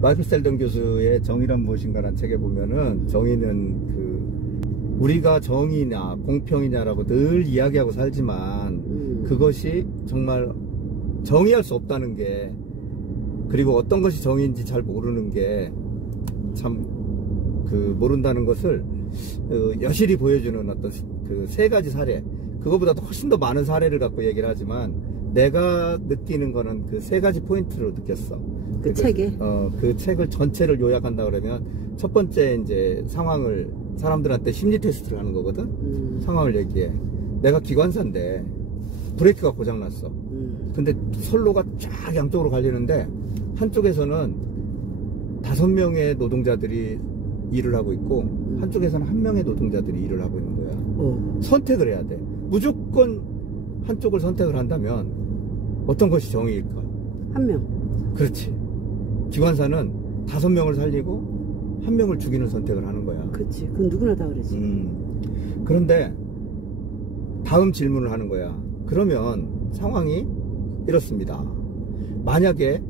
마이클 셀던 교수의 정의란 무엇인가라는 책에 보면은 정의는 우리가 정의냐 공평이냐라고 늘 이야기하고 살지만 그것이 정말 정의할 수 없다는 게, 그리고 어떤 것이 정의인지 잘 모르는 게 참 모른다는 것을 여실히 보여주는 어떤 세 가지 사례, 그거보다도 훨씬 더 많은 사례를 갖고 얘기를 하지만 내가 느끼는 거는 그 세 가지 포인트로 느꼈어. 그 책에? 그 책을 전체를 요약한다 그러면 첫 번째 이제 상황을 사람들한테 심리 테스트를 하는 거거든. 상황을 얘기해. 내가 기관사인데 브레이크가 고장났어. 근데 선로가 쫙 양쪽으로 갈리는데 한쪽에서는 5명의 노동자들이 일을 하고 있고 한쪽에서는 1명의 노동자들이 일을 하고 있는 거야. 선택을 해야 돼. 무조건 한쪽을 선택을 한다면 어떤 것이 정의일까? 1명. 그렇지. 기관사는 5명을 살리고 1명을 죽이는 선택을 하는 거야. 그렇지. 그건 누구나 다 그러지. 그런데 다음 질문을 하는 거야. 그러면 상황이 이렇습니다. 만약에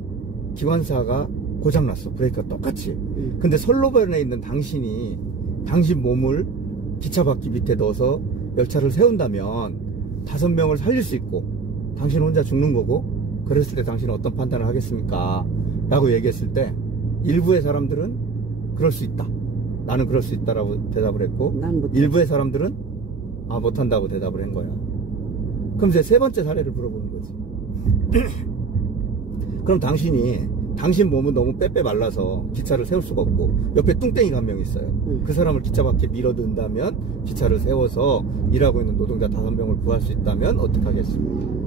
기관사가 고장났어. 브레이크가 똑같이. 근데 선로변에 있는 당신이 당신 몸을 기차바퀴 밑에 넣어서 열차를 세운다면 5명을 살릴 수 있고 당신 혼자 죽는 거고, 그랬을 때 당신은 어떤 판단을 하겠습니까? 라고 얘기했을 때 일부의 사람들은 그럴 수 있다. 나는 그럴 수 있다라고 대답을 했고, 일부의 사람들은 못한다고 대답을 한 거야. 그럼 이제 세 번째 사례를 물어보는 거지. 그럼 당신 몸은 너무 빼빼 말라서 기차를 세울 수가 없고 옆에 뚱땡이가 1명 있어요. 그 사람을 기차 밖에 밀어 넣는다면, 기차를 세워서 일하고 있는 노동자 5명을 구할 수 있다면 어떻게 하겠습니까?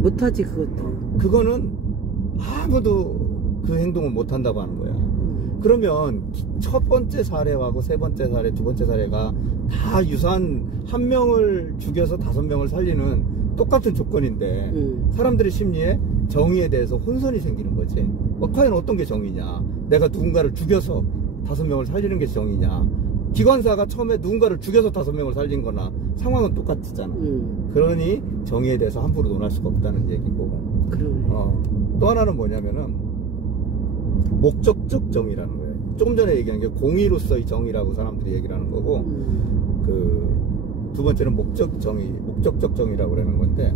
못하지. 그것도. 그거는 아무도 그 행동을 못한다고 하는 거야. 그러면 첫 번째 사례하고 세 번째 사례, 두 번째 사례가 다 유사한 1명을 죽여서 5명을 살리는 똑같은 조건인데 사람들의 심리에 정의에 대해서 혼선이 생기는 거지. 과연 어떤 게 정의냐? 내가 누군가를 죽여서 5명을 살리는 게 정의냐? 기관사가 처음에 누군가를 죽여서 5명을 살린 거나 상황은 똑같잖아. 그러니 정의에 대해서 함부로 논할 수가 없다는 얘기고. 또 하나는 뭐냐면은 목적적 정의라는 거예요. 조금 전에 얘기한 게 공의로서의 정의라고 사람들이 얘기를 하는 거고, 두 번째는 목적적 정의라고 그러는 건데,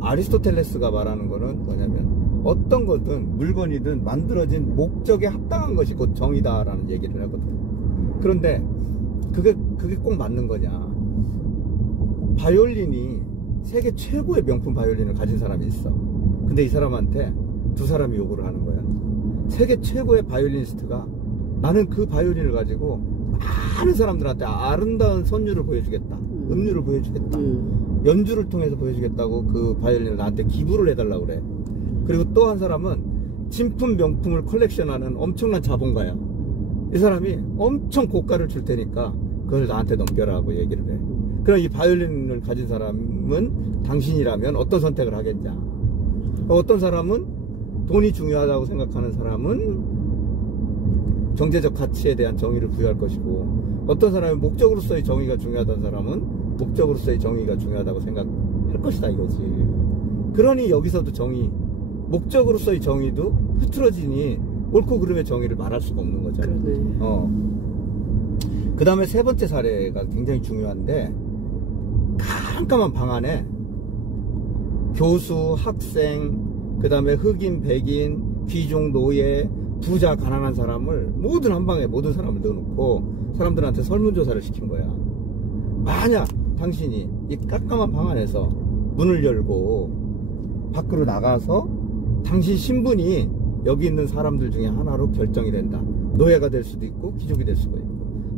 아리스토텔레스가 말하는 거는 뭐냐면 어떤 거든 물건이든 만들어진 목적에 합당한 것이 곧 정의다라는 얘기를 하거든. 그런데 그게 꼭 맞는 거냐? 바이올린이 세계 최고의 명품 바이올린을 가진 사람이 있어. 근데 이 사람한테 2사람이 요구를 하는 거야. 세계 최고의 바이올리니스트가 나는 그 바이올린을 가지고 많은 사람들한테 아름다운 선율을 보여주겠다, 음률을 보여주겠다, 연주를 통해서 보여주겠다고 그 바이올린을 나한테 기부를 해달라고 그래. 그리고 또 한 사람은 진품 명품을 컬렉션하는 엄청난 자본가야. 이 사람이 엄청 고가를 줄 테니까 그걸 나한테 넘겨라고 얘기를 해. 그럼 이 바이올린을 가진 사람은 당신이라면 어떤 선택을 하겠냐? 어떤 사람은 돈이 중요하다고 생각하는 사람은 경제적 가치에 대한 정의를 부여할 것이고, 어떤 사람이 목적으로서의 정의가 중요하다는 사람은 목적으로서의 정의가 중요하다고 생각할 것이다 이거지. 그러니 여기서도 목적으로서의 정의도 흐트러지니 옳고 그름의 정의를 말할 수가 없는 거잖아. 그 다음에 세 번째 사례가 굉장히 중요한데, 깜깜한 방 안에 교수, 학생, 그 다음에 흑인, 백인, 귀족, 노예, 부자, 가난한 사람을 모든 한 방에 모든 사람을 넣어놓고 사람들한테 설문조사를 시킨 거야. 만약 당신이 이 깜깜한 방 안에서 문을 열고 밖으로 나가서 당신 신분이 여기 있는 사람들 중에 하나로 결정이 된다. 노예가 될 수도 있고 귀족이 될 수도 있고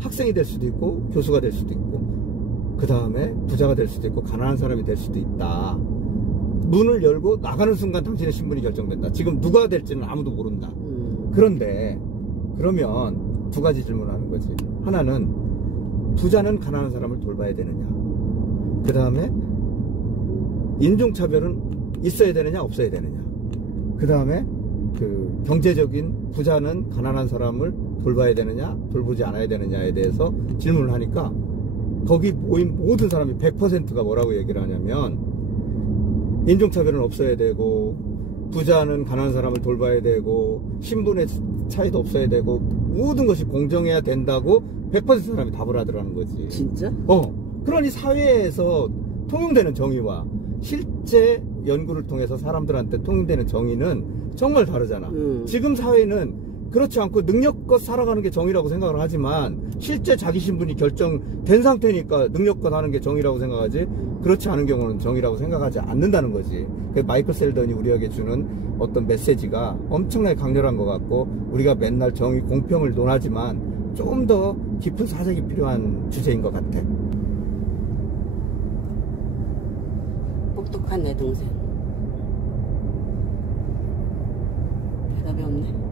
학생이 될 수도 있고 교수가 될 수도 있고 그 다음에 부자가 될 수도 있고 가난한 사람이 될 수도 있다. 문을 열고 나가는 순간 당신의 신분이 결정된다. 지금 누가 될지는 아무도 모른다. 그런데 그러면 두 가지 질문을 하는 거지. 하나는 부자는 가난한 사람을 돌봐야 되느냐, 그 다음에 인종차별은 있어야 되느냐 없어야 되느냐, 그 다음에 경제적인 부자는 가난한 사람을 돌봐야 되느냐 돌보지 않아야 되느냐에 대해서 질문을 하니까 거기 모인 모든 사람이 100%가 뭐라고 얘기를 하냐면 인종차별은 없어야 되고 부자는 가난한 사람을 돌봐야 되고 신분의 차이도 없어야 되고 모든 것이 공정해야 된다고 100% 사람이 답을 하더라는 거지. 진짜? 그러니 사회에서 통용되는 정의와 실제 연구를 통해서 사람들한테 통용되는 정의는 정말 다르잖아. 지금 사회는 그렇지 않고 능력껏 살아가는 게 정의라고 생각을 하지만 실제 자기 신분이 결정된 상태니까 능력껏 하는 게 정의라고 생각하지, 그렇지 않은 경우는 정의라고 생각하지 않는다는 거지. 마이클 셀던이 우리에게 주는 어떤 메시지가 엄청나게 강렬한 것 같고, 우리가 맨날 정의, 공평을 논하지만 조금 더 깊은 사색이 필요한 주제인 것 같아. 똑똑한 내 동생. 대답이 없네.